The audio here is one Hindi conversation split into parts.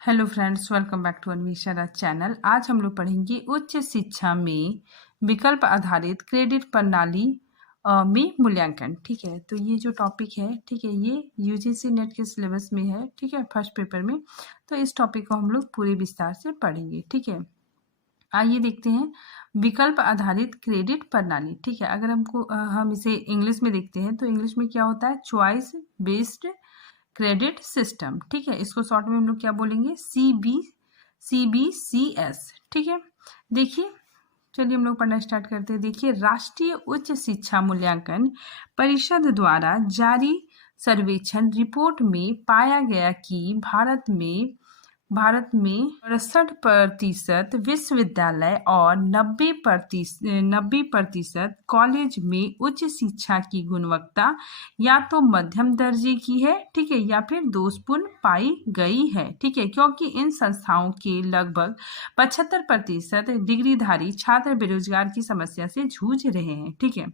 Hello friends, welcome back to Anvesha channel. आज हम लोग पढ़ेंगे उच्च शिक्षा में विकल्प आधारित क्रेडिट प्रणाली में मूल्यांकन। ठीक है, तो ये जो टॉपिक है, ठीक है, ये यूजीसी नेट के सिलेबस में है। ठीक है, फर्स्ट पेपर में। तो इस टॉपिक को हम लोग पूरे विस्तार से पढ़ेंगे। ठीक है, आइए देखते हैं विकल्प आधारित क्रेडिट प्रणाली। ठीक है, अगर हम इसे इंग्लिश में देखते हैं तो इंग्लिश में क्या होता है, चॉइस बेस्ड क्रेडिट सिस्टम। ठीक है, इसको शॉर्ट में हम लोग क्या बोलेंगे, CBCS। ठीक है, देखिए, चलिए हम लोग पढ़ना स्टार्ट करते हैं। देखिए, राष्ट्रीय उच्च शिक्षा मूल्यांकन परिषद द्वारा जारी सर्वेक्षण रिपोर्ट में पाया गया कि भारत में 68% विश्वविद्यालय और 90% कॉलेज में उच्च शिक्षा की गुणवत्ता या तो मध्यम दर्जे की है, ठीक है, या फिर दोषपूर्ण पाई गई है। ठीक है, क्योंकि इन संस्थाओं के लगभग 75% डिग्रीधारी छात्र बेरोजगार की समस्या से जूझ रहे हैं। ठीक है,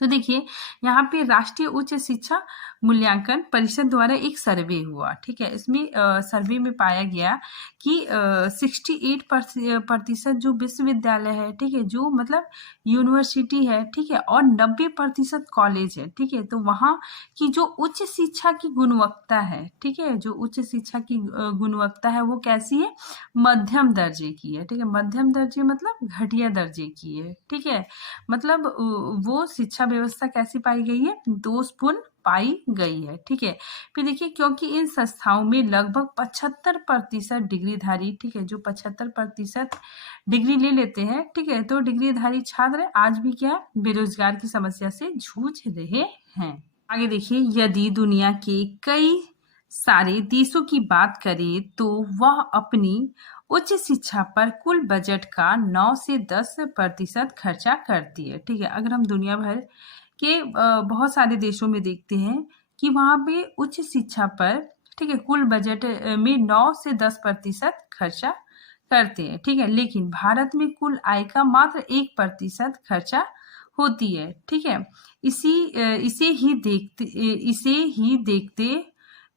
तो देखिए, यहाँ पे राष्ट्रीय उच्च शिक्षा मूल्यांकन परिषद द्वारा एक सर्वे हुआ। ठीक है, इसमें सर्वे में पाया गया कि 68% जो विश्वविद्यालय है, ठीक है, जो मतलब यूनिवर्सिटी है, ठीक है, और 90% कॉलेज है। ठीक है, तो वहाँ की जो उच्च शिक्षा की गुणवत्ता है, ठीक है, जो उच्च शिक्षा की गुणवत्ता है वो कैसी है, मध्यम दर्जे की है। ठीक है, मध्यम दर्जे मतलब घटिया दर्जे की है। ठीक है, मतलब वो शिक्षा व्यवस्था कैसी पाई गई है, दोषपूर्ण पाई गई है। ठीक है, फिर देखिए, क्योंकि इन संस्थाओं में लगभग 75% डिग्रीधारी, ठीक है, जो 75% डिग्री ले लेते हैं, ठीक है, तो डिग्रीधारी छात्र आज भी क्या है, बेरोजगार की समस्या से जूझ रहे हैं। आगे देखिए, यदि दुनिया के कई सारे देशों की बात करें तो वह अपनी उच्च शिक्षा पर कुल बजट का 9 से 10% खर्चा करती है। ठीक है, अगर हम दुनिया भर के बहुत सारे देशों में देखते हैं कि वहाँ पे उच्च शिक्षा पर, ठीक है, कुल बजट में 9 से 10% खर्चा करते हैं। ठीक है, लेकिन भारत में कुल आय का मात्र 1% खर्चा होती है। ठीक है, इसे ही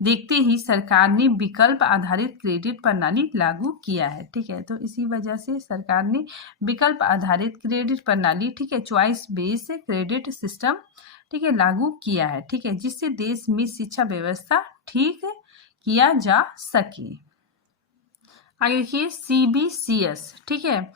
देखते ही सरकार ने विकल्प आधारित क्रेडिट प्रणाली लागू किया है। ठीक है, तो इसी वजह से सरकार ने विकल्प आधारित क्रेडिट प्रणाली, ठीक है, चॉइस बेस्ड क्रेडिट सिस्टम, ठीक है, लागू किया है। ठीक है, जिससे देश में शिक्षा व्यवस्था ठीक किया जा सके। आगे देखिए, CBCS। ठीक है,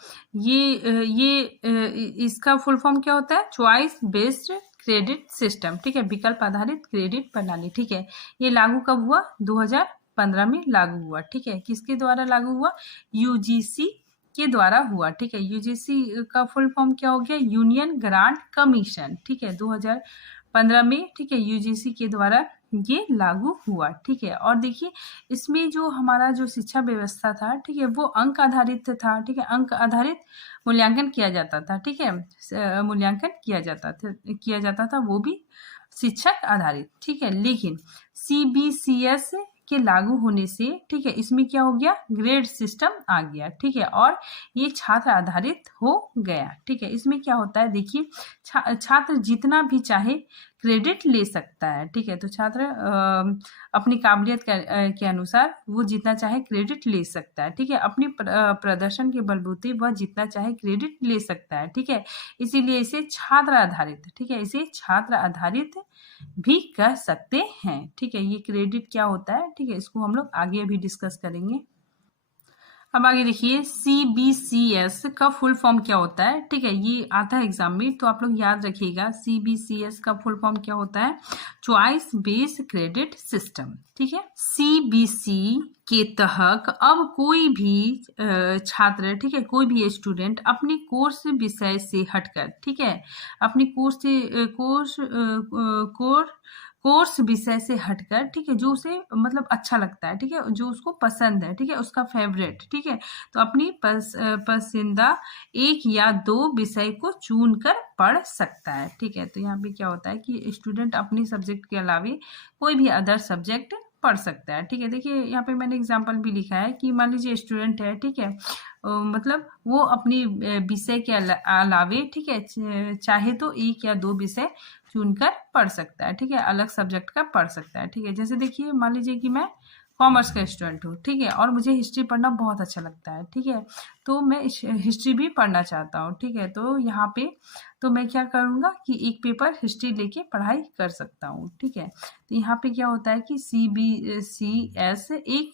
इसका फुल फॉर्म क्या होता है, चॉइस बेस्ड क्रेडिट सिस्टम। ठीक है, विकल्प आधारित क्रेडिट प्रणाली। ठीक है, ये लागू कब हुआ, 2015 में लागू हुआ। ठीक है, किसके द्वारा लागू हुआ, यूजीसी के द्वारा हुआ। ठीक है, यूजीसी का फुल फॉर्म क्या हो गया, यूनियन ग्रांट कमीशन। ठीक है, 2015 में, ठीक है, यूजीसी के द्वारा ये लागू हुआ। ठीक है, और देखिए, इसमें जो हमारा जो शिक्षा व्यवस्था था, ठीक है, वो अंक आधारित था। ठीक है, अंक आधारित मूल्यांकन किया जाता था। ठीक है, मूल्यांकन किया जाता था, वो भी शिक्षक आधारित। ठीक है, लेकिन CBCS के लागू होने से, ठीक है, इसमें क्या हो गया, ग्रेड सिस्टम आ गया। ठीक है, और ये छात्र आधारित हो गया। ठीक है, इसमें क्या होता है, देखिए, छात्र जितना भी चाहे क्रेडिट ले सकता है। ठीक है, तो छात्र अपनी काबिलियत के अनुसार वो जितना चाहे क्रेडिट ले सकता है। ठीक है, अपनी प्रदर्शन के बलबूते वह जितना चाहे क्रेडिट ले सकता है। ठीक है, इसीलिए इसे छात्र आधारित, ठीक है, इसे छात्र आधारित भी कह सकते हैं। ठीक है, ये क्रेडिट क्या होता है, ठीक है, इसको हम लोग आगे अभी डिस्कस करेंगे। अब आगे देखिए, CBCS का फुल फॉर्म क्या होता है। ठीक है, ये आता है एग्जाम में, तो आप लोग याद रखिएगा, CBCS का फुल फॉर्म क्या होता है, चॉइस बेस्ड क्रेडिट सिस्टम। ठीक है, CBC के तहत अब कोई भी छात्र, ठीक है, कोई भी स्टूडेंट अपने कोर्स विषय से हटकर, ठीक है, अपनी कोर्स विषय से हटकर, ठीक है, जो उसे मतलब अच्छा लगता है, ठीक है, जो उसको पसंद है, ठीक है, उसका फेवरेट, ठीक है, तो अपनी पसंदीदा एक या दो विषय को चुन कर पढ़ सकता है। ठीक है, तो यहाँ पे क्या होता है कि स्टूडेंट अपनी सब्जेक्ट के अलावे कोई भी अदर सब्जेक्ट पढ़ सकता है। ठीक है, देखिए, यहाँ पे मैंने एग्जाम्पल भी लिखा है कि मान लीजिए स्टूडेंट है, ठीक है, मतलब वो अपनी विषय के अलावे, ठीक है, चाहे तो एक या दो विषय चुनकर पढ़ सकता है। ठीक है, अलग सब्जेक्ट का पढ़ सकता है। ठीक है, जैसे देखिए, मान लीजिए कि मैं कॉमर्स का स्टूडेंट हूँ, ठीक है, और मुझे हिस्ट्री पढ़ना बहुत अच्छा लगता है, ठीक है, तो मैं हिस्ट्री भी पढ़ना चाहता हूँ, ठीक है, तो यहाँ पे तो मैं क्या करूँगा कि एक पेपर हिस्ट्री लेके पढ़ाई कर सकता हूँ, ठीक है। तो यहाँ पे क्या होता है कि CBCS एक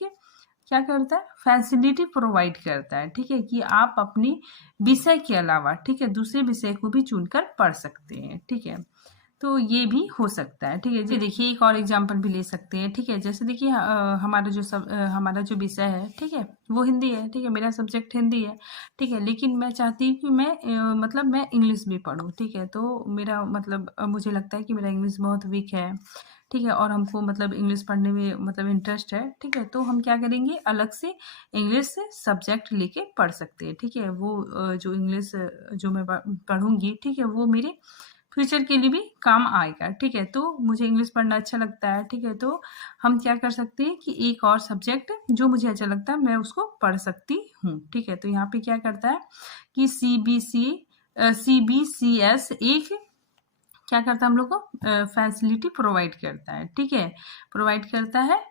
क्या करता है, फैसिलिटी प्रोवाइड करता है, ठीक है, कि आप अपनी विषय के अलावा, ठीक है, दूसरे विषय को भी चुनकर पढ़ सकते हैं, ठीक है। तो ये भी हो सकता है, ठीक है जी। देखिए एक और एग्जांपल भी ले सकते हैं, ठीक है, जैसे देखिए हमारा जो विषय है, ठीक है, वो हिंदी है, ठीक है, मेरा सब्जेक्ट हिंदी है, ठीक है, लेकिन मैं चाहती हूँ कि मतलब मैं इंग्लिश भी पढूं, ठीक है, तो मेरा मतलब मुझे लगता है कि मेरा इंग्लिश बहुत वीक है, ठीक है, और हमको मतलब इंग्लिश पढ़ने में मतलब इंटरेस्ट है, ठीक है, तो हम क्या करेंगे, अलग से इंग्लिश से सब्जेक्ट लेके पढ़ सकते हैं, ठीक है, वो जो इंग्लिश जो मैं पढ़ूंगी, ठीक है, वो मेरे फ्यूचर के लिए भी काम आएगा, ठीक है, तो मुझे इंग्लिश पढ़ना अच्छा लगता है, ठीक है, तो हम क्या कर सकते हैं कि एक और सब्जेक्ट जो मुझे अच्छा लगता है मैं उसको पढ़ सकती हूँ, ठीक है, तो यहाँ पे क्या करता है कि CBCS एक क्या करता है हम लोग को फैसिलिटी प्रोवाइड करता है, ठीक है, प्रोवाइड करता है,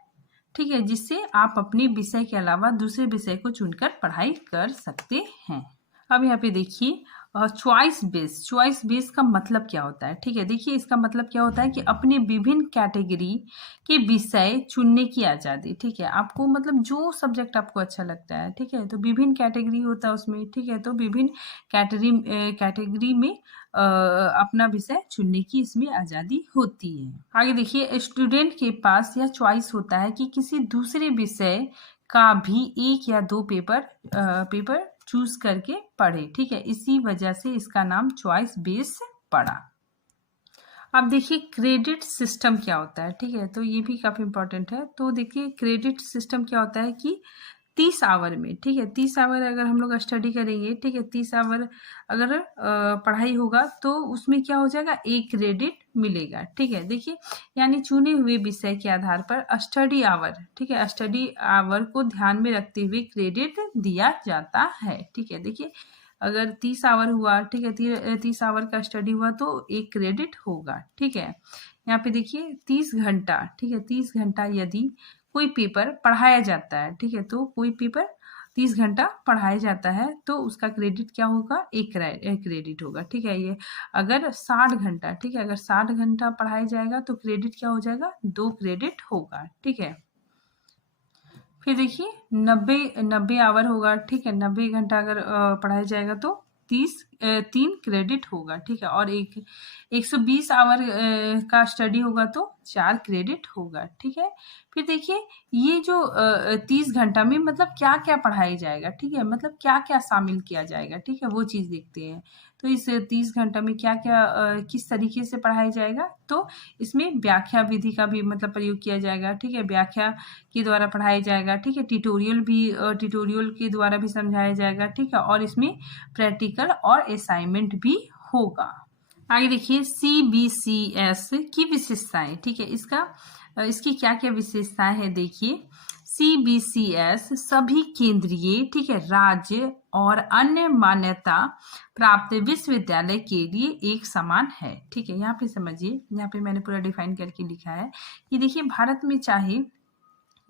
ठीक है, जिससे आप अपने विषय के अलावा दूसरे विषय को चुनकर पढ़ाई कर सकते हैं। अब यहाँ पे देखिए चॉइस बेस का मतलब क्या होता है, ठीक है, देखिए इसका मतलब क्या होता है कि अपने विभिन्न कैटेगरी के विषय चुनने की आज़ादी, ठीक है, आपको मतलब जो सब्जेक्ट आपको अच्छा लगता है, ठीक है, तो विभिन्न कैटेगरी होता है उसमें, ठीक है, तो विभिन्न कैटेगरी में अपना विषय चुनने की इसमें आज़ादी होती है। आगे देखिए स्टूडेंट के पास यह चॉइस होता है कि किसी दूसरे विषय का भी एक या दो पेपर चूज करके पढ़े, ठीक है, इसी वजह से इसका नाम चॉइस बेस पड़ा। अब देखिए क्रेडिट सिस्टम क्या होता है, ठीक है, तो ये भी काफ़ी इंपॉर्टेंट है। तो देखिए क्रेडिट सिस्टम क्या होता है कि 30 आवर में, ठीक है, 30 आवर अगर हम लोग स्टडी करेंगे, ठीक है, 30 आवर अगर पढ़ाई होगा तो उसमें क्या हो जाएगा, एक क्रेडिट मिलेगा, ठीक है, देखिए यानी चुने हुए विषय के आधार पर स्टडी आवर, ठीक है, स्टडी आवर को ध्यान में रखते हुए क्रेडिट दिया जाता है, ठीक है, देखिए अगर 30 आवर हुआ, ठीक है, 30 आवर का स्टडी हुआ तो एक क्रेडिट होगा, ठीक है। यहाँ पे देखिए 30 घंटा, ठीक है, 30 घंटा यदि कोई पेपर पढ़ाया जाता है, ठीक है, तो कोई पेपर 30 घंटा पढ़ाया जाता है तो उसका क्रेडिट क्या होगा, एक क्रेडिट होगा, ठीक है। ये अगर 60 घंटा, ठीक है, अगर 60 घंटा पढ़ाया जाएगा तो क्रेडिट क्या हो जाएगा, 2 क्रेडिट होगा, ठीक है। फिर देखिए 90 आवर होगा, ठीक है, 90 घंटा अगर पढ़ाया जाएगा तो 3 क्रेडिट होगा, ठीक है, और 120 आवर का स्टडी होगा तो 4 क्रेडिट होगा, ठीक है। फिर देखिए ये जो 30 घंटा में मतलब क्या क्या पढ़ाया जाएगा, ठीक है, मतलब क्या क्या शामिल किया जाएगा, ठीक है, वो चीज़ देखते हैं। तो इस 30 घंटा में क्या क्या किस तरीके से पढ़ाया जाएगा, तो इसमें व्याख्या विधि का भी मतलब प्रयोग किया जाएगा, ठीक है, व्याख्या के द्वारा पढ़ाया जाएगा, ठीक है, ट्यूटोरियल के द्वारा भी समझाया जाएगा, ठीक है, और इसमें प्रैक्टिकल और असाइनमेंट भी होगा। आगे देखिए CBCS की विशेषताएं, ठीक है, इसकी क्या क्या विशेषताएं हैं, देखिए CBCS सभी केंद्रीय, ठीक है, राज्य और अन्य मान्यता प्राप्त विश्वविद्यालय के लिए एक समान है, ठीक है। यहाँ पे समझिए, यहाँ पे मैंने पूरा डिफाइन करके लिखा है कि देखिए भारत में चाहे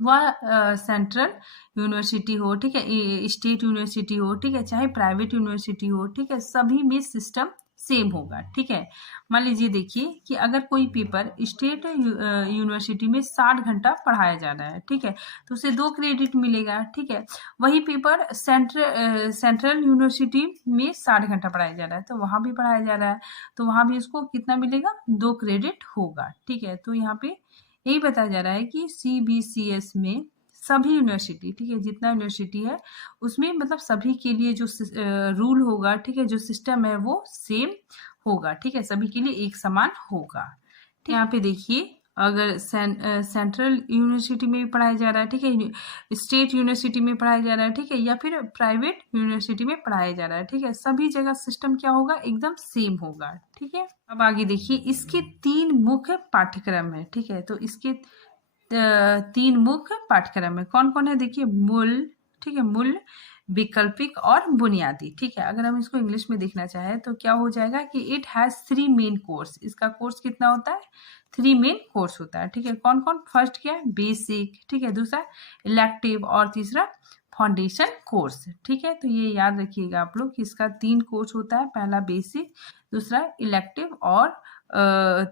वह सेंट्रल यूनिवर्सिटी हो, ठीक है, स्टेट यूनिवर्सिटी हो, ठीक है, चाहे प्राइवेट यूनिवर्सिटी हो, ठीक है, सभी में सिस्टम सेम होगा, ठीक है। मान लीजिए देखिए कि अगर कोई पेपर स्टेट यूनिवर्सिटी में 60 घंटा पढ़ाया जा रहा है, ठीक है, तो उसे 2 क्रेडिट मिलेगा, ठीक है। वही पेपर सेंट्रल यूनिवर्सिटी में 60 घंटा पढ़ाया जा रहा है तो वहाँ भी पढ़ाया जा रहा है तो वहाँ भी उसको कितना मिलेगा, 2 क्रेडिट होगा, ठीक है। तो यहाँ पे यही बताया जा रहा है कि CBCS में सभी यूनिवर्सिटी, ठीक है, जितना यूनिवर्सिटी है उसमें मतलब सभी के लिए जो रूल होगा, ठीक है, जो सिस्टम है वो सेम होगा, ठीक है, सभी के लिए एक समान होगा। यहाँ पे देखिए अगर सेंट्रल यूनिवर्सिटी में भी पढ़ाया जा रहा है, ठीक है, स्टेट यूनिवर्सिटी में पढ़ाया जा रहा है, ठीक है, या फिर प्राइवेट यूनिवर्सिटी में पढ़ाया जा रहा है, ठीक है, सभी जगह सिस्टम क्या होगा, एकदम सेम होगा, ठीक है। अब आगे देखिए इसके 3 मुख्य पाठ्यक्रम है, ठीक है, तो इसके 3 मुख्य पाठ्यक्रम है, कौन कौन है, देखिए मूल, ठीक है, मूल, वैकल्पिक और बुनियादी। ठीक है, अगर हम इसको इंग्लिश में देखना चाहें तो क्या हो जाएगा कि इट हैज़ 3 मेन कोर्स। इसका कोर्स कितना होता है? 3 मेन कोर्स होता है। ठीक है, कौन कौन? फर्स्ट क्या है? बेसिक, ठीक है, दूसरा इलेक्टिव और तीसरा फाउंडेशन कोर्स। ठीक है, तो ये याद रखिएगा आप लोग कि इसका 3 कोर्स होता है, पहला बेसिक, दूसरा इलेक्टिव और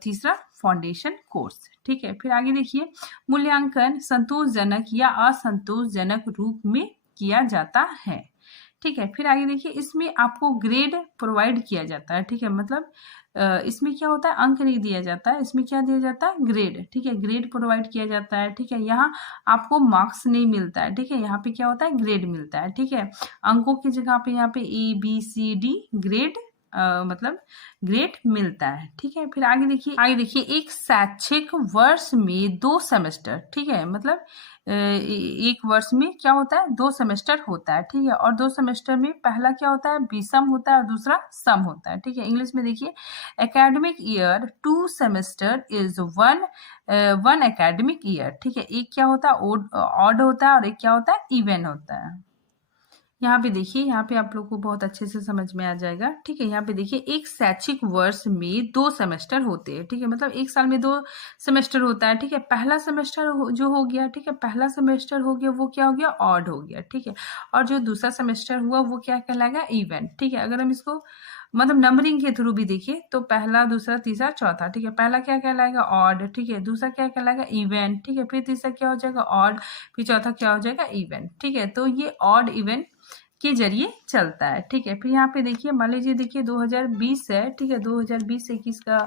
तीसरा फाउंडेशन कोर्स। ठीक है, फिर आगे देखिए, मूल्यांकन संतोषजनक या असंतोषजनक रूप में किया जाता है। ठीक है, फिर आगे देखिए, इसमें आपको ग्रेड प्रोवाइड किया जाता है। ठीक है, मतलब इसमें क्या होता है? अंक नहीं दिया जाता है, इसमें क्या दिया जाता है? ग्रेड। ठीक है, ग्रेड प्रोवाइड किया जाता है। ठीक है, यहाँ आपको मार्क्स नहीं मिलता है। ठीक है, यहाँ पे क्या होता है? ग्रेड मिलता है। ठीक है, अंकों की जगह पे यहाँ पे A B C D grade मतलब ग्रेड मिलता है। ठीक है, फिर आगे देखिए एक शैक्षिक वर्ष में 2 सेमेस्टर। ठीक है, मतलब एक वर्ष में क्या होता है? 2 सेमेस्टर होता है। ठीक है, और 2 सेमेस्टर में पहला क्या होता है? विषम होता है और दूसरा सम होता है। ठीक है, इंग्लिश में देखिए, academic year 2 semester is one academic year. ठीक है, एक क्या होता है? ऑड होता है और एक क्या होता है? इवन होता है। यहाँ पे देखिए, यहाँ पे आप लोग को बहुत अच्छे से समझ में आ जाएगा। ठीक है, यहाँ पे देखिए, एक शैक्षिक वर्ष में 2 सेमेस्टर होते हैं। ठीक है, मतलब एक साल में 2 सेमेस्टर होता है। ठीक है, पहला सेमेस्टर जो हो गया, ठीक है, पहला सेमेस्टर हो गया, वो क्या हो गया? ऑड हो गया। ठीक है, और जो दूसरा सेमेस्टर हुआ वो क्या कहलाएगा? इवन। ठीक है, अगर हम इसको मतलब नंबरिंग के थ्रू भी देखिए तो पहला, दूसरा, तीसरा, चौथा। ठीक है, पहला क्या कहलाएगा? ऑड। ठीक है, दूसरा क्या कहलाएगा? इवन। ठीक है, फिर तीसरा क्या हो जाएगा? ऑड, फिर चौथा क्या हो जाएगा? इवन। ठीक है, तो ये ऑड इवन के जरिए चलता है। ठीक है, फिर यहाँ पे देखिए, मान लीजिए देखिए 2020 है। ठीक है, 2020-21 का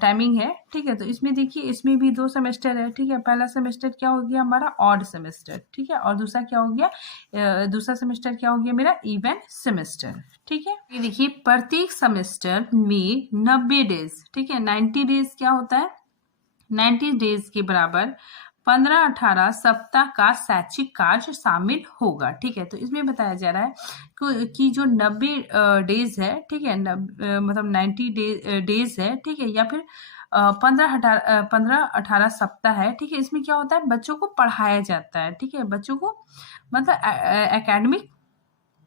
टाइमिंग है। ठीक है, तो इसमें देखिए, इसमें भी 2 सेमेस्टर है। ठीक है, पहला सेमेस्टर क्या हो गया? हमारा ऑड सेमेस्टर। ठीक है, और दूसरा क्या हो गया? दूसरा सेमेस्टर क्या हो गया मेरा? Even semester. ठीक है, ये देखिए, प्रत्येक सेमेस्टर में 90 डेज। ठीक है, 90 डेज क्या होता है? 90 डेज के बराबर 15-18 सप्ताह का शैक्षिक कार्य शामिल होगा। ठीक है, तो इसमें बताया जा रहा है कि जो 90 डेज है, ठीक है, मतलब 90 डेज है। ठीक है, या फिर 15-18 सप्ताह है। ठीक है, इसमें क्या होता है? बच्चों को पढ़ाया जाता है। ठीक है, बच्चों को मतलब एकेडमिक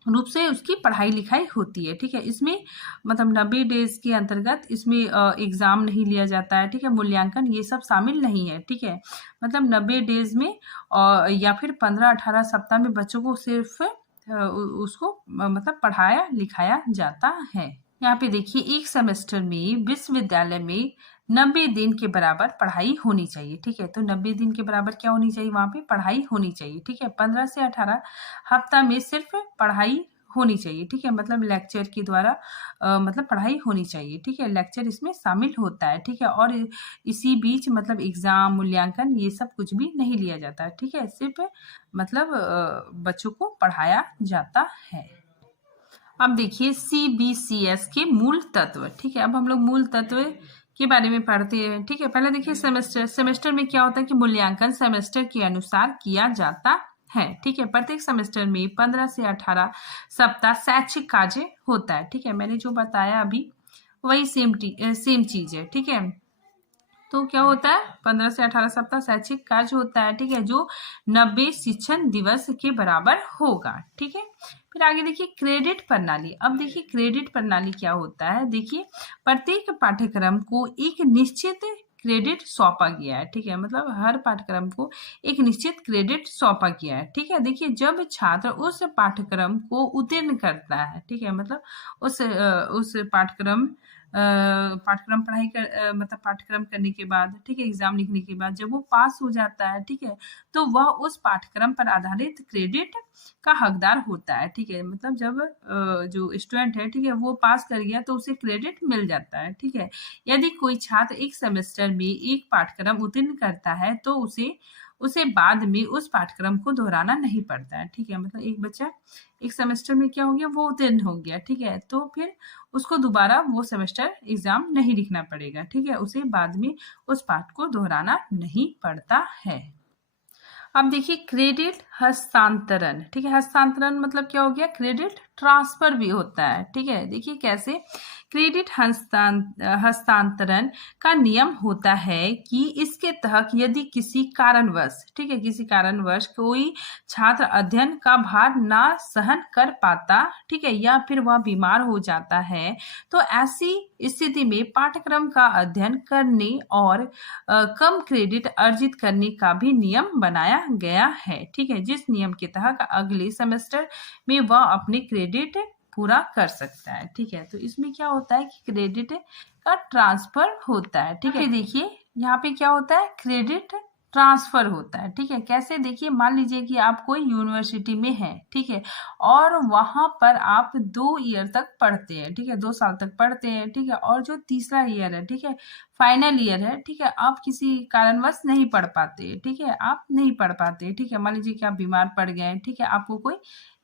रूप से उसकी पढ़ाई लिखाई होती है। ठीक है, इसमें मतलब 90 डेज के अंतर्गत इसमें एग्जाम नहीं लिया जाता है। ठीक है, मूल्यांकन ये सब शामिल नहीं है। ठीक है, मतलब 90 डेज में या फिर 15-18 सप्ताह में बच्चों को सिर्फ उसको मतलब पढ़ाया लिखाया जाता है। यहाँ पे देखिए, एक सेमेस्टर में विश्वविद्यालय में 90 दिन के बराबर पढ़ाई होनी चाहिए। ठीक है, तो 90 दिन के बराबर क्या होनी चाहिए? वहाँ पे पढ़ाई होनी चाहिए। ठीक है, 15 से 18 हफ्ता में सिर्फ पढ़ाई होनी चाहिए। ठीक है, मतलब लेक्चर के द्वारा मतलब पढ़ाई होनी चाहिए। ठीक है, लेक्चर इसमें शामिल होता है। ठीक है, और इसी बीच मतलब एग्जाम, मूल्यांकन ये सब कुछ भी नहीं लिया जाता है। ठीक है, सिर्फ मतलब बच्चों को पढ़ाया जाता है। अब देखिए, CBCS के मूल तत्व। ठीक है, अब हम लोग मूल तत्व के बारे में पढ़ते हैं। ठीक है, पहले देखिए, सेमेस्टर में क्या होता है कि मूल्यांकन सेमेस्टर के अनुसार किया जाता है। ठीक है, प्रत्येक सेमेस्टर में 15 से 18 सप्ताह शैक्षिक कार्य होता है। ठीक है, मैंने जो बताया अभी वही सेम चीज है। ठीक है, तो क्या होता है? 15 से 18 सप्ताह शैक्षिक कार्य होता है। ठीक है, जो 90 शिक्षण दिवस के बराबर होगा। ठीक है, फिर आगे देखिए, क्रेडिट प्रणाली। अब देखिए, क्रेडिट प्रणाली क्या होता है? देखिए, प्रत्येक पाठ्यक्रम को एक निश्चित क्रेडिट सौंपा गया है। ठीक है, मतलब हर पाठ्यक्रम को एक निश्चित क्रेडिट सौंपा गया है। ठीक है, देखिए, जब छात्र उस पाठ्यक्रम को उत्तीर्ण करता है। ठीक है, मतलब उस पाठ्यक्रम पढ़ाई कर मतलब पाठ्यक्रम करने के बाद, ठीक है, एग्जाम लिखने के बाद जब वो पास हो जाता है, ठीक है, तो वह उस पाठ्यक्रम पर आधारित क्रेडिट का हकदार होता है। ठीक है, मतलब जब जो स्टूडेंट है, ठीक है, वो पास कर गया तो उसे क्रेडिट मिल जाता है। ठीक है, यदि कोई छात्र एक सेमेस्टर में एक पाठ्यक्रम उत्तीर्ण करता है तो उसे बाद में उस पाठ्यक्रम को दोहराना नहीं पड़ता है। ठीक है, मतलब एक बच्चा एक सेमेस्टर में क्या हो गया? वो उत्तीर्ण हो गया। ठीक है, तो फिर उसको दोबारा वो सेमेस्टर एग्जाम नहीं लिखना पड़ेगा। ठीक है, उसे बाद में उस पाठ को दोहराना नहीं पड़ता है। अब देखिए क्रेडिट हस्तांतरण, ठीक है, हस्तांतरण मतलब क्या हो गया, क्रेडिट ट्रांसफर भी होता है, ठीक है। देखिए कैसे, क्रेडिट हस्तांतरण का नियम होता है कि इसके तहत यदि किसी कारणवश, ठीक है, किसी कारणवश कोई छात्र अध्ययन का भार ना सहन कर पाता, ठीक है, या फिर वह बीमार हो जाता है, तो ऐसी स्थिति में पाठ्यक्रम का अध्ययन करने और कम क्रेडिट अर्जित करने का भी नियम बनाया गया है, ठीक है, जिस नियम के तहत अगले सेमेस्टर में वह अपने क्रेडिट पूरा कर सकता है, ठीक है। तो इसमें क्या होता है कि क्रेडिट का ट्रांसफर होता है, ठीक है। देखिए यहाँ पे क्या होता है, क्रेडिट ट्रांसफर होता है, ठीक है। कैसे, देखिए मान लीजिए कि आप कोई यूनिवर्सिटी में हैं, ठीक है, और वहां पर आप 2 ईयर तक पढ़ते हैं, ठीक है, 2 साल तक पढ़ते हैं, ठीक है, और जो तीसरा ईयर है, ठीक है, फाइनल ईयर है, ठीक है, आप किसी कारणवश नहीं पढ़ पाते, ठीक है, आप नहीं पढ़ पाते, ठीक है, मान लीजिए कि आप बीमार पड़ गए, ठीक है, आपको कोई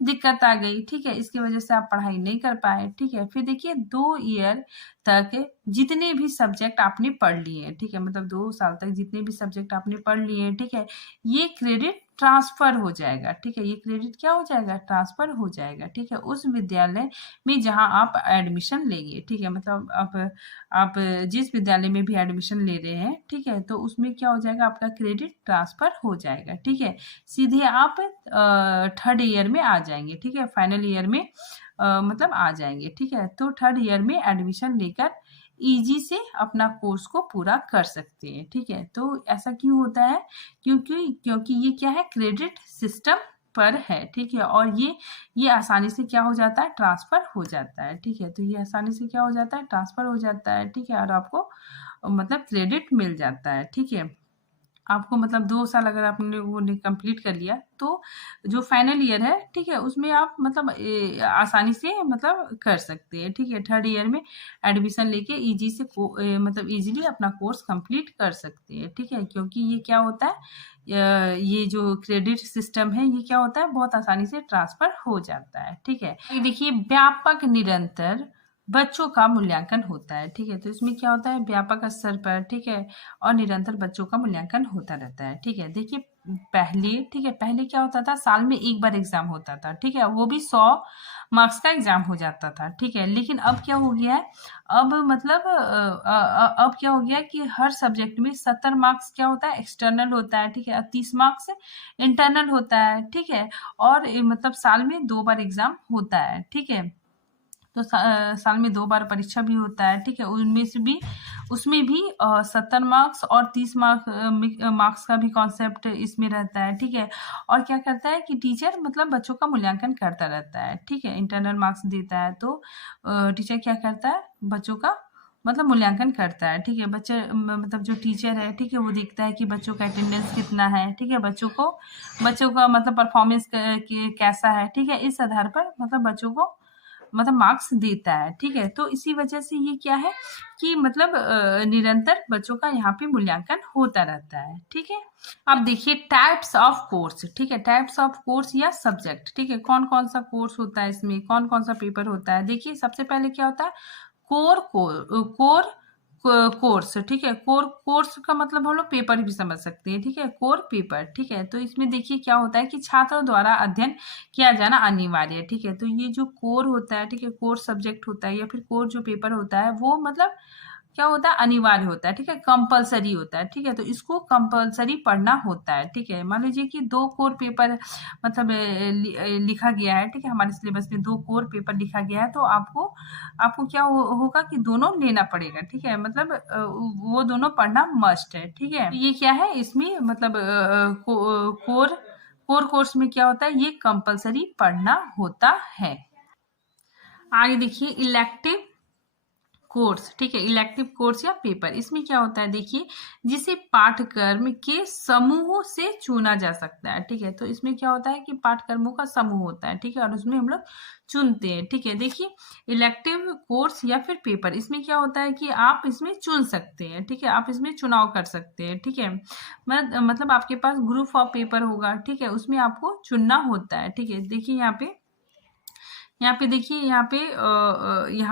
दिक्कत आ गई, ठीक है, इसकी वजह से आप पढ़ाई नहीं कर पाए, ठीक है, फिर देखिए 2 ईयर तक जितने भी सब्जेक्ट आपने पढ़ लिए, ठीक है, मतलब 2 साल तक जितने भी सब्जेक्ट आपने पढ़ लिए, ठीक है, ये क्रेडिट ट्रांसफर हो जाएगा, ठीक है, ये क्रेडिट क्या हो जाएगा, ट्रांसफर हो जाएगा, ठीक है, उस विद्यालय में जहां आप एडमिशन लेंगे, ठीक है, मतलब आप जिस विद्यालय में भी एडमिशन ले रहे हैं, ठीक है, तो उसमें क्या हो जाएगा, आपका क्रेडिट ट्रांसफर हो जाएगा, ठीक है, सीधे आप 3rd ईयर में आ जाएंगे, ठीक है, फाइनल ईयर में मतलब आ जाएंगे, ठीक है, तो 3rd ईयर में एडमिशन लेकर इजी से अपना कोर्स को पूरा कर सकते हैं, ठीक है। तो ऐसा क्यों होता है, क्योंकि ये क्या है, क्रेडिट सिस्टम पर है, ठीक है, और ये आसानी से क्या हो जाता है, ट्रांसफर हो जाता है, ठीक है, तो ये आसानी से क्या हो जाता है, ट्रांसफर हो जाता है, ठीक है, और आपको मतलब क्रेडिट मिल जाता है, ठीक है। आपको मतलब 2 साल अगर आपने वो कंप्लीट कर लिया, तो जो फाइनल ईयर है, ठीक है, उसमें आप मतलब आसानी से मतलब कर सकते हैं, ठीक है, 3rd ईयर में एडमिशन लेके इजी से मतलब इजीली अपना कोर्स कंप्लीट कर सकते हैं, ठीक है, क्योंकि ये क्या होता है, ये जो क्रेडिट सिस्टम है, ये क्या होता है, बहुत आसानी से ट्रांसफर हो जाता है, ठीक है। ये देखिए व्यापक निरंतर बच्चों का मूल्यांकन होता है, ठीक है, तो इसमें क्या होता है, व्यापक स्तर पर, ठीक है, और निरंतर बच्चों का मूल्यांकन होता रहता है, ठीक है। देखिए पहले, ठीक है, पहले क्या होता था, साल में एक बार एग्जाम होता था, ठीक है, वो भी 100 मार्क्स का एग्जाम हो जाता था, ठीक है, लेकिन अब क्या हो गया है, अब मतलब अब क्या हो गया है कि हर सब्जेक्ट में 70 मार्क्स क्या होता है, एक्सटर्नल होता है, ठीक है, 30 मार्क्स इंटरनल होता है, ठीक है, और मतलब साल में 2 बार एग्जाम होता है, ठीक है, तो साल में 2 बार परीक्षा भी होता है, ठीक है, उनमें से भी उसमें भी 70 मार्क्स और 30 मार्क्स का भी कॉन्सेप्ट इसमें रहता है, ठीक है, और क्या करता है कि टीचर मतलब बच्चों का मूल्यांकन करता रहता है, ठीक है, इंटरनल मार्क्स देता है, तो टीचर क्या करता है, बच्चों का मतलब मूल्यांकन करता है, ठीक है, बच्चे मतलब जो टीचर है, ठीक है, वो देखता है कि बच्चों का अटेंडेंस कितना है, ठीक है, बच्चों का मतलब परफॉर्मेंस कैसा है, ठीक है, इस आधार पर मतलब बच्चों को मतलब मार्क्स देता है, ठीक है, तो इसी वजह से ये क्या है कि मतलब निरंतर बच्चों का यहाँ पे मूल्यांकन होता रहता है, ठीक है। अब देखिए टाइप्स ऑफ कोर्स, ठीक है, टाइप्स ऑफ कोर्स या सब्जेक्ट, ठीक है, कौन कौन सा कोर्स होता है, इसमें कौन कौन सा पेपर होता है। देखिए सबसे पहले क्या होता है, कोर कोर कोर्स, ठीक है, कोर्स का मतलब हम लोग पेपर भी समझ सकते हैं, ठीक है, कोर पेपर, ठीक है, तो इसमें देखिए क्या होता है कि छात्रों द्वारा अध्ययन किया जाना अनिवार्य है, ठीक है, तो ये जो कोर होता है, ठीक है, कोर सब्जेक्ट होता है या फिर कोर जो पेपर होता है, वो मतलब क्या होता है, अनिवार्य होता है, ठीक है, कंपलसरी होता है, ठीक है, तो इसको कंपलसरी पढ़ना होता है, ठीक है। मान लीजिए कि 2 कोर पेपर मतलब लिखा गया है, ठीक है, हमारे सिलेबस में 2 कोर पेपर लिखा गया है, तो आपको क्या होगा कि दोनों लेना पड़ेगा, ठीक है, मतलब वो दोनों पढ़ना मस्ट है, ठीक है। ये क्या है, इसमें मतलब कोर कोर्स में क्या होता है, ये कंपलसरी पढ़ना होता है। आगे देखिए इलेक्टिव कोर्स, ठीक है, इलेक्टिव कोर्स या पेपर, इसमें क्या होता है, देखिए जिसे पाठ्यक्रम के समूह से चुना जा सकता है, ठीक है, तो इसमें क्या होता है कि पाठ्यक्रमों का समूह होता है, ठीक है, और उसमें हम लोग चुनते हैं, ठीक है। देखिए इलेक्टिव कोर्स या फिर पेपर, इसमें क्या होता है कि आप इसमें चुन सकते हैं, ठीक है, आप इसमें चुनाव कर सकते हैं, ठीक है, मतलब आपके पास ग्रुप ऑफ पेपर होगा, ठीक है, उसमें आपको चुनना होता है, ठीक है। देखिए यहाँ पे देखिए यहाँ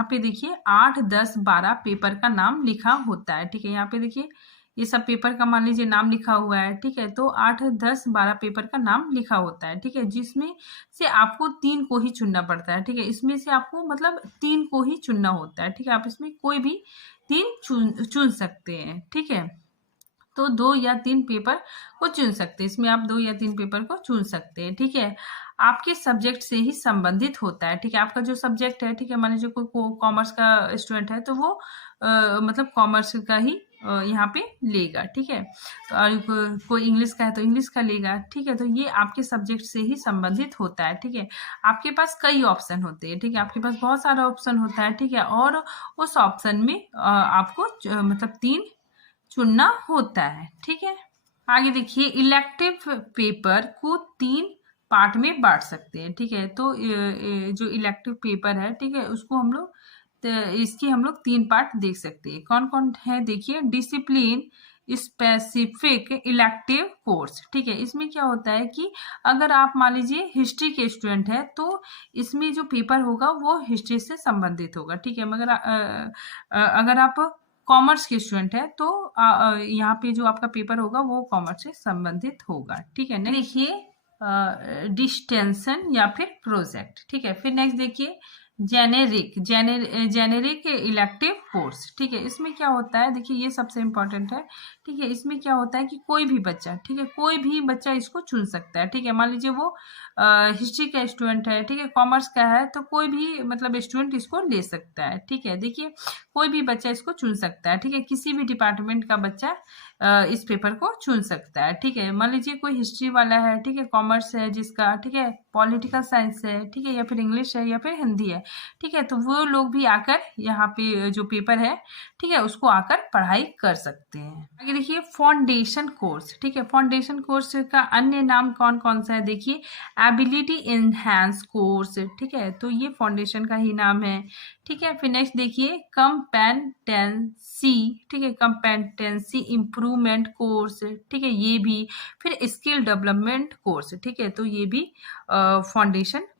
पे देखिए 8, 10, 12 पेपर का नाम लिखा होता है, ठीक है, यहाँ पे देखिए ये सब पेपर का मान लीजिए नाम लिखा हुआ है, ठीक है। तो 8, 10, 12 पेपर का नाम लिखा होता है, ठीक है, जिसमें से आपको 3 को ही चुनना पड़ता है, ठीक है। इसमें से आपको मतलब 3 को ही चुनना होता है, ठीक है। आप इसमें कोई भी 3 चुन सकते हैं, ठीक है। तो 2 या 3 पेपर को चुन सकते हैं, इसमें आप 2 या 3 पेपर को चुन सकते हैं, ठीक है। आपके सब्जेक्ट से ही संबंधित होता है, ठीक है। आपका जो सब्जेक्ट है, ठीक है, मान लीजिए कोई कॉमर्स का स्टूडेंट है तो वो मतलब कॉमर्स का ही यहाँ पे लेगा, ठीक है। तो और कोई इंग्लिश का है तो इंग्लिश का लेगा, ठीक है। तो ये आपके सब्जेक्ट से ही संबंधित होता है, ठीक है। आपके पास कई ऑप्शन होते हैं, ठीक है, आपके पास बहुत सारा ऑप्शन होता है, ठीक है। और उस ऑप्शन में आपको मतलब 3 चुनना होता है, ठीक है। आगे देखिए, इलेक्टिव पेपर को 3 पार्ट में बांट सकते हैं, ठीक है। तो जो इलेक्टिव पेपर है, ठीक है, उसको हम लोग इसकी हम लोग 3 पार्ट देख सकते हैं। कौन कौन है देखिए, डिसिप्लिन स्पेसिफिक इलेक्टिव कोर्स, ठीक है। इसमें क्या होता है कि अगर आप मान लीजिए हिस्ट्री के स्टूडेंट है तो इसमें जो पेपर होगा वो हिस्ट्री से संबंधित होगा, ठीक है। मगर अगर आप कॉमर्स के स्टूडेंट है तो यहाँ पे जो आपका पेपर होगा वो कॉमर्स से संबंधित होगा, ठीक है। देखिए डिस्टेंशन या फिर प्रोजेक्ट, ठीक है। फिर नेक्स्ट देखिए जेनेरिक इलेक्टिव कोर्स, ठीक है। इसमें क्या होता है देखिए, ये सबसे इम्पोर्टेंट है, ठीक है। इसमें क्या होता है कि कोई भी बच्चा, ठीक है, कोई भी बच्चा इसको चुन सकता है, ठीक है। मान लीजिए वो हिस्ट्री का स्टूडेंट है, ठीक है, कॉमर्स का है, तो कोई भी मतलब स्टूडेंट इसको ले सकता है, ठीक है। देखिए कोई भी बच्चा इसको चुन सकता है, ठीक है, किसी भी डिपार्टमेंट का बच्चा इस पेपर को चुन सकता है, ठीक है। मान लीजिए कोई हिस्ट्री वाला है, ठीक है, कॉमर्स है जिसका, ठीक है, पॉलिटिकल साइंस है, ठीक है, या फिर इंग्लिश है या फिर हिंदी है, ठीक है। तो वो लोग भी आकर यहाँ पे जो पेपर है, ठीक है, उसको आकर पढ़ाई कर सकते हैं। आगे देखिए फाउंडेशन कोर्स, ठीक है। फाउंडेशन कोर्स का अन्य नाम कौन कौन सा है देखिए, एबिलिटी एनहांस कोर्स, ठीक है, तो ये फाउंडेशन का ही नाम है, ठीक है। फिर नेक्स्ट देखिए कम्पेटेंसी, ठीक है, कम्पेटेंसी इम्प्रूवमेंट कोर्स, ठीक है, ये भी। फिर स्किल डेवलपमेंट कोर्स, ठीक है, तो ये भी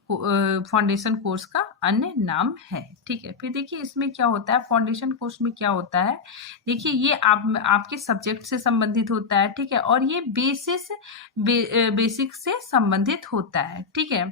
फाउंडेशन कोर्स का अन्य नाम है, ठीक है। फिर देखिए इसमें क्या होता है, फाउंडेशन कोर्स में क्या होता है देखिए, ये आपके सब्जेक्ट से संबंधित होता है, ठीक है, और ये बेसिक से संबंधित होता है, ठीक है।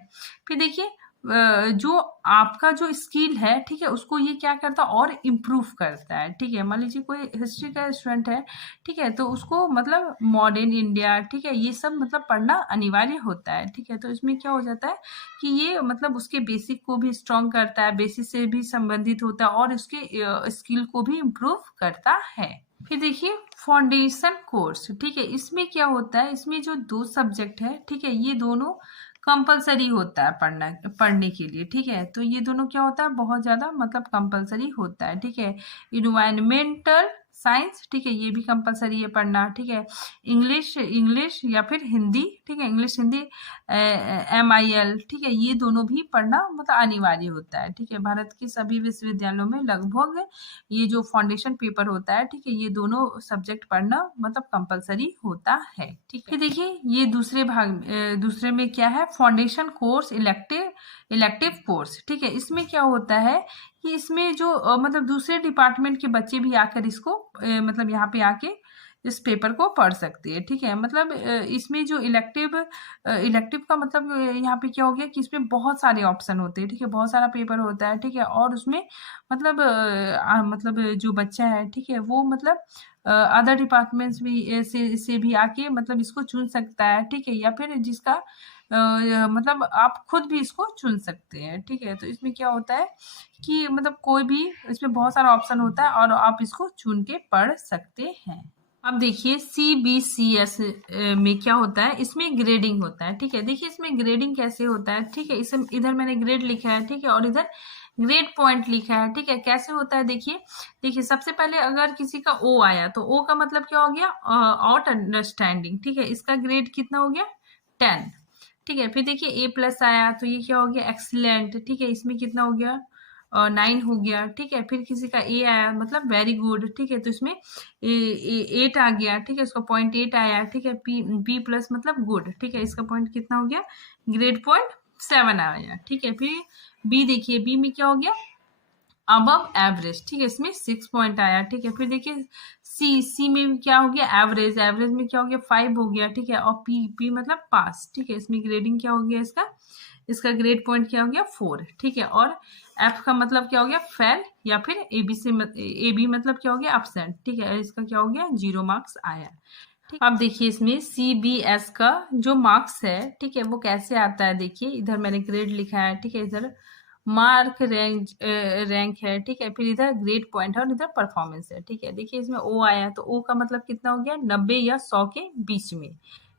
फिर देखिए जो आपका जो स्किल है, ठीक है, उसको ये क्या करता है और इम्प्रूव करता है, ठीक है। मान लीजिए कोई हिस्ट्री का स्टूडेंट है, ठीक है, तो उसको मतलब मॉडर्न इंडिया, ठीक है, ये सब मतलब पढ़ना अनिवार्य होता है, ठीक है। तो इसमें क्या हो जाता है कि ये मतलब उसके बेसिक को भी स्ट्रॉन्ग करता है, बेसिक से भी संबंधित होता है और उसके स्किल को भी इम्प्रूव करता है। फिर देखिए फाउंडेशन कोर्स, ठीक है, इसमें क्या होता है, इसमें जो 2 सब्जेक्ट है, ठीक है, ये दोनों कंपलसरी होता है पढ़ने के लिए, ठीक है। तो ये दोनों क्या होता है, बहुत ज़्यादा मतलब कंपलसरी होता है, ठीक है। इन्वायरमेंटल साइंस, ठीक है, ये भी कंपलसरी है पढ़ना, ठीक है। इंग्लिश या फिर हिंदी, ठीक है, इंग्लिश हिंदी MIL, ठीक है, ये दोनों भी पढ़ना मतलब अनिवार्य होता है, ठीक है। भारत के सभी विश्वविद्यालयों में लगभग ये जो फाउंडेशन पेपर होता है, ठीक है, ये दोनों सब्जेक्ट पढ़ना मतलब कंपलसरी होता है, ठीक है। देखिए ये दूसरे में क्या है, फाउंडेशन कोर्स इलेक्टिव कोर्स, ठीक है। इसमें क्या होता है कि इसमें जो मतलब दूसरे डिपार्टमेंट के बच्चे भी आकर इसको मतलब यहाँ पे आके इस पेपर को पढ़ सकते हैं, ठीक है। मतलब इसमें जो इलेक्टिव का मतलब यहाँ पे क्या हो गया कि इसमें बहुत सारे ऑप्शन होते हैं, ठीक है, बहुत सारा पेपर होता है, ठीक है। और उसमें मतलब मतलब जो बच्चा है, ठीक है, वो मतलब अदर डिपार्टमेंट्स भी से भी आके मतलब इसको चुन सकता है, ठीक है, या फिर जिसका मतलब आप खुद भी इसको चुन सकते हैं, ठीक है। तो इसमें क्या होता है कि मतलब कोई भी, इसमें बहुत सारा ऑप्शन होता है और आप इसको चुन के पढ़ सकते हैं। अब देखिए CBCS में क्या होता है, इसमें ग्रेडिंग होता है, ठीक है। देखिए इसमें ग्रेडिंग कैसे होता है, ठीक है, इसमें इधर मैंने ग्रेड लिखा है, ठीक है, और इधर ग्रेड पॉइंट लिखा है, ठीक है। कैसे होता है देखिए सबसे पहले अगर किसी का O आया तो O का मतलब क्या हो गया, आउट अंडरस्टैंडिंग, ठीक है, इसका ग्रेड कितना हो गया 10, ठीक है। फिर देखिए A+ आया तो ये क्या हो गया एक्सीलेंट, ठीक है, इसमें कितना हो गया 9 हो गया, ठीक है। फिर किसी का A आया मतलब वेरी गुड, ठीक है, तो इसमें 8 आ गया, ठीक है, इसका पॉइंट 8 आया, ठीक है। B+ मतलब गुड, ठीक है, इसका पॉइंट कितना हो गया, ग्रेड पॉइंट 7 आया, ठीक है। फिर B देखिए, B में क्या हो गया अबव एवरेज, ठीक है, इसमें 6 पॉइंट आया, ठीक है। फिर देखिए सी में क्या हो गया, एवरेज, एवरेज में क्या हो गया 5 हो गया, ठीक है। और पी मतलब पास, ठीक है, इसमें ग्रेडिंग क्या हो गया इसका ग्रेड पॉइंट क्या हो गया 4, ठीक है। और एफ का मतलब क्या हो गया फेल, या फिर ए बी मतलब क्या हो गया एब्सेंट, ठीक है। इसका क्या हो गया 0 मार्क्स आया। अब देखिए इसमें CBS का जो मार्क्स है, ठीक है, वो कैसे आता है। देखिए इधर मैंने ग्रेड लिखा है, ठीक है, इधर मार्क रैंक है, ठीक है, फिर इधर ग्रेड पॉइंट है और इधर परफॉर्मेंस है, ठीक है। देखिए इसमें ओ आया तो ओ का मतलब कितना हो गया 90 या 100 के बीच में,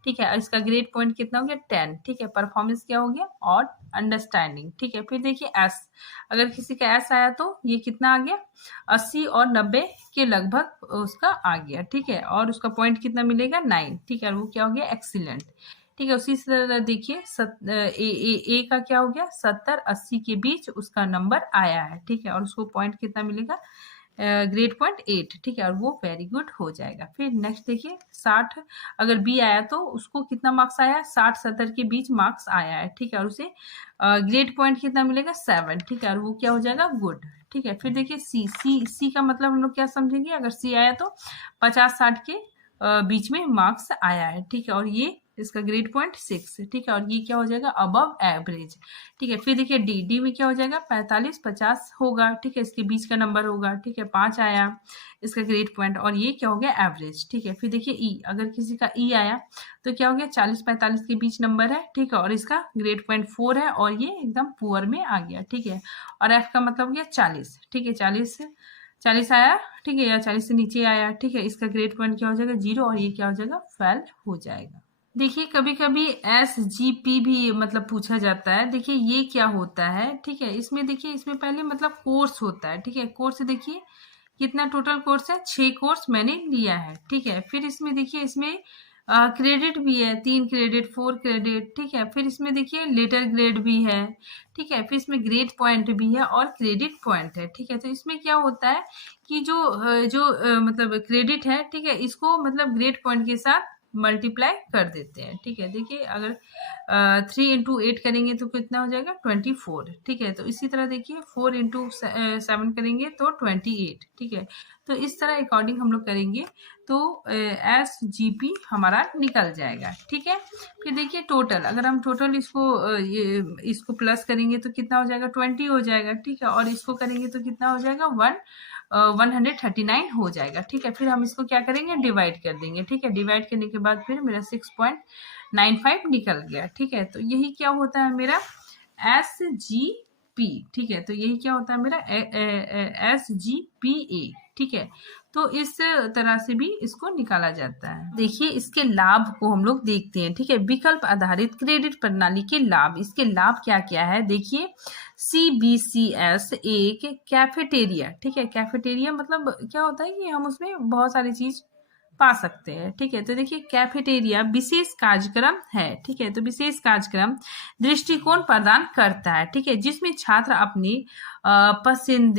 ठीक है। इसका ग्रेड पॉइंट कितना हो गया 10, ठीक है। परफॉर्मेंस क्या हो गया और अंडरस्टैंडिंग, ठीक है। फिर देखिए एस, अगर किसी का एस आया तो ये कितना आ गया 80 और 90 के लगभग उसका आ गया, ठीक है। और उसका पॉइंट कितना मिलेगा 9, ठीक है। और वो क्या हो गया एक्सीलेंट, ठीक है। उसी तरह देखिए ए का क्या हो गया 70-80 के बीच उसका नंबर आया है, ठीक है। और उसको पॉइंट कितना मिलेगा ग्रेड पॉइंट 8, ठीक है। और वो वेरी गुड हो जाएगा। फिर नेक्स्ट देखिए 60, अगर बी आया तो उसको कितना मार्क्स आया 60-70 के बीच मार्क्स आया है, ठीक है। और उसे ग्रेड पॉइंट कितना मिलेगा 7, ठीक है। और वो क्या हो जाएगा गुड, ठीक है। फिर देखिए सी का मतलब हम लोग क्या समझेंगे, अगर सी आया तो 50-60 के बीच में मार्क्स आया है, ठीक है। और ये इसका ग्रेड पॉइंट 6, ठीक है। और ये क्या हो जाएगा अबव एवरेज, ठीक है। फिर देखिए डी में क्या हो जाएगा 45-50 होगा, ठीक है, इसके बीच का नंबर होगा, ठीक है। 5 आया इसका ग्रेड पॉइंट और ये क्या हो गया एवरेज, ठीक है। फिर देखिए ई, अगर किसी का ई आया तो क्या हो गया 40-45 के बीच नंबर है, ठीक है। और इसका ग्रेड पॉइंट 4 है और ये एकदम पुअर में आ गया, ठीक है। और एफ का मतलब हो गया 40, ठीक है, 40 आया, ठीक है, या 40 से नीचे आया, ठीक है। इसका ग्रेड पॉइंट क्या हो जाएगा 0 और ये क्या हो जाएगा फेल हो जाएगा। देखिए कभी कभी SGP भी मतलब पूछा जाता है। देखिए ये क्या होता है, ठीक है। इसमें देखिए इसमें पहले मतलब कोर्स होता है, ठीक है। कोर्स देखिए कितना टोटल कोर्स है 6 कोर्स मैंने लिया है, ठीक है। फिर इसमें देखिए इसमें क्रेडिट भी है 3 क्रेडिट 4 क्रेडिट, ठीक है। फिर इसमें देखिए लेटर ग्रेड भी है, ठीक है। फिर इसमें ग्रेड पॉइंट भी है और क्रेडिट पॉइंट है, ठीक है। तो इसमें क्या होता है कि जो मतलब क्रेडिट है, ठीक है, इसको मतलब ग्रेड पॉइंट के साथ मल्टीप्लाई कर देते हैं, ठीक है। देखिए अगर 3 इंटू 8 करेंगे तो कितना हो जाएगा 24, ठीक है। तो इसी तरह देखिए 4 इंटू 7 करेंगे तो 28, ठीक है। तो इस तरह अकॉर्डिंग हम लोग करेंगे तो SGP हमारा निकल जाएगा, ठीक है। फिर देखिए टोटल, अगर हम टोटल इसको प्लस करेंगे तो कितना हो जाएगा 20 हो जाएगा, ठीक है। और इसको करेंगे तो कितना हो जाएगा 139 हो जाएगा, ठीक है। फिर हम इसको क्या करेंगे डिवाइड कर देंगे, ठीक है। डिवाइड करने के बाद फिर मेरा 6.95 निकल गया, ठीक है। तो यही क्या होता है मेरा SGP, ठीक है। तो यही क्या होता है मेरा SGPA, ठीक है। तो इस तरह से भी इसको निकाला जाता है। देखिए इसके लाभ को हम लोग देखते हैं, ठीक है। विकल्प आधारित क्रेडिट प्रणाली के लाभ, इसके लाभ क्या क्या है देखिए। CBCS एक कैफेटेरिया, ठीक है। कैफेटेरिया मतलब क्या होता है कि हम उसमें बहुत सारी चीज पा सकते हैं, ठीक है। तो देखिए कैफेटेरिया विशेष कार्यक्रम है, ठीक है। तो विशेष कार्यक्रम दृष्टिकोण प्रदान करता है, ठीक है, जिसमें छात्र अपनी पसंद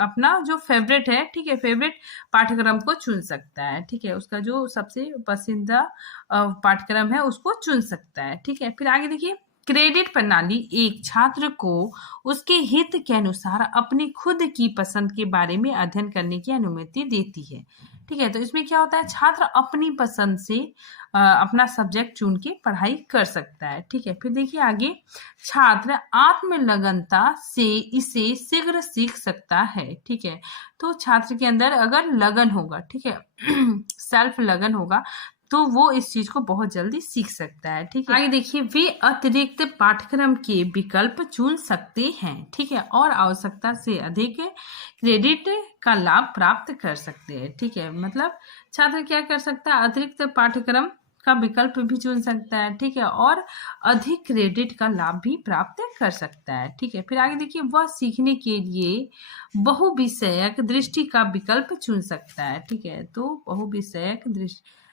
अपना जो फेवरेट है, ठीक है, फेवरेट पाठ्यक्रम को चुन सकता है, ठीक है। उसका जो सबसे पसंदीदा पाठ्यक्रम है उसको चुन सकता है, ठीक है। फिर आगे देखिए क्रेडिट प्रणाली एक छात्र को उसके हित के अनुसार अपनी खुद की पसंद के बारे में अध्ययन करने की अनुमति देती है, ठीक है। तो इसमें क्या होता है छात्र अपनी पसंद से अपना सब्जेक्ट चुन के पढ़ाई कर सकता है, ठीक है। फिर देखिए आगे छात्र आत्मलगनता से इसे शीघ्र सीख सकता है, ठीक है। तो छात्र के अंदर अगर लगन होगा, ठीक है, सेल्फ लगन होगा तो वो इस चीज को बहुत जल्दी सीख सकता है, ठीक है। आगे देखिए वे अतिरिक्त पाठ्यक्रम के विकल्प चुन सकते हैं, ठीक है, और आवश्यकता से अधिक क्रेडिट का लाभ प्राप्त कर सकते हैं, ठीक है। मतलब छात्र क्या कर सकता है अतिरिक्त पाठ्यक्रम का विकल्प भी चुन सकता है, ठीक है, और अधिक क्रेडिट का लाभ भी प्राप्त कर सकता है, ठीक है। फिर आगे देखिए वह सीखने के लिए बहुविषयक दृष्टि का विकल्प चुन सकता है, ठीक है। तो बहुविषयक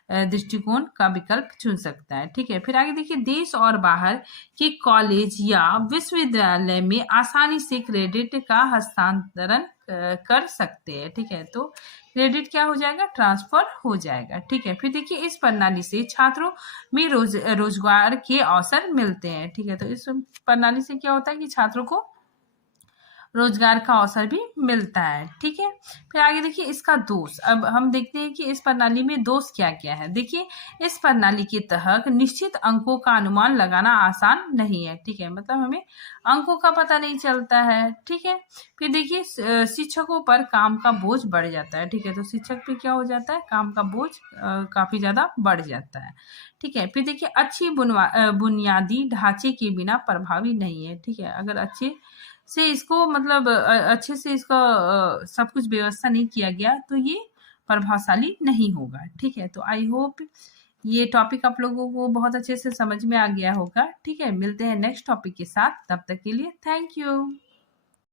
दृष्टिकोण का विकल्प चुन सकता है, ठीक है। फिर आगे देखिए देश और बाहर के कॉलेज या विश्वविद्यालय में आसानी से क्रेडिट का हस्तांतरण कर सकते हैं, ठीक है। तो क्रेडिट क्या हो जाएगा ट्रांसफर हो जाएगा, ठीक है। फिर देखिए इस प्रणाली से छात्रों में रोजगार के अवसर मिलते हैं, ठीक है। तो इस प्रणाली से क्या होता है कि छात्रों को रोजगार का अवसर भी मिलता है। ठीक है, फिर आगे देखिए इसका दोष। अब हम देखते हैं कि इस प्रणाली में दोष क्या क्या है। देखिए, इस प्रणाली के तहत निश्चित अंकों का अनुमान लगाना आसान नहीं है। ठीक है, मतलब हमें अंकों का पता नहीं चलता है। ठीक है, फिर देखिए शिक्षकों पर काम का बोझ बढ़ जाता है। ठीक है, तो शिक्षक पे क्या हो जाता है, काम का बोझ काफी ज्यादा बढ़ जाता है। ठीक है, फिर देखिए अच्छी बुनियादी ढांचे के बिना प्रभावी नहीं है। ठीक है, अगर अच्छे से इसको मतलब अच्छे से इसका सब कुछ व्यवस्था नहीं किया गया तो ये प्रभावशाली नहीं होगा। ठीक है, तो आई होप ये टॉपिक आप लोगों को बहुत अच्छे से समझ में आ गया होगा। ठीक है, मिलते हैं नेक्स्ट टॉपिक के साथ, तब तक के लिए थैंक यू।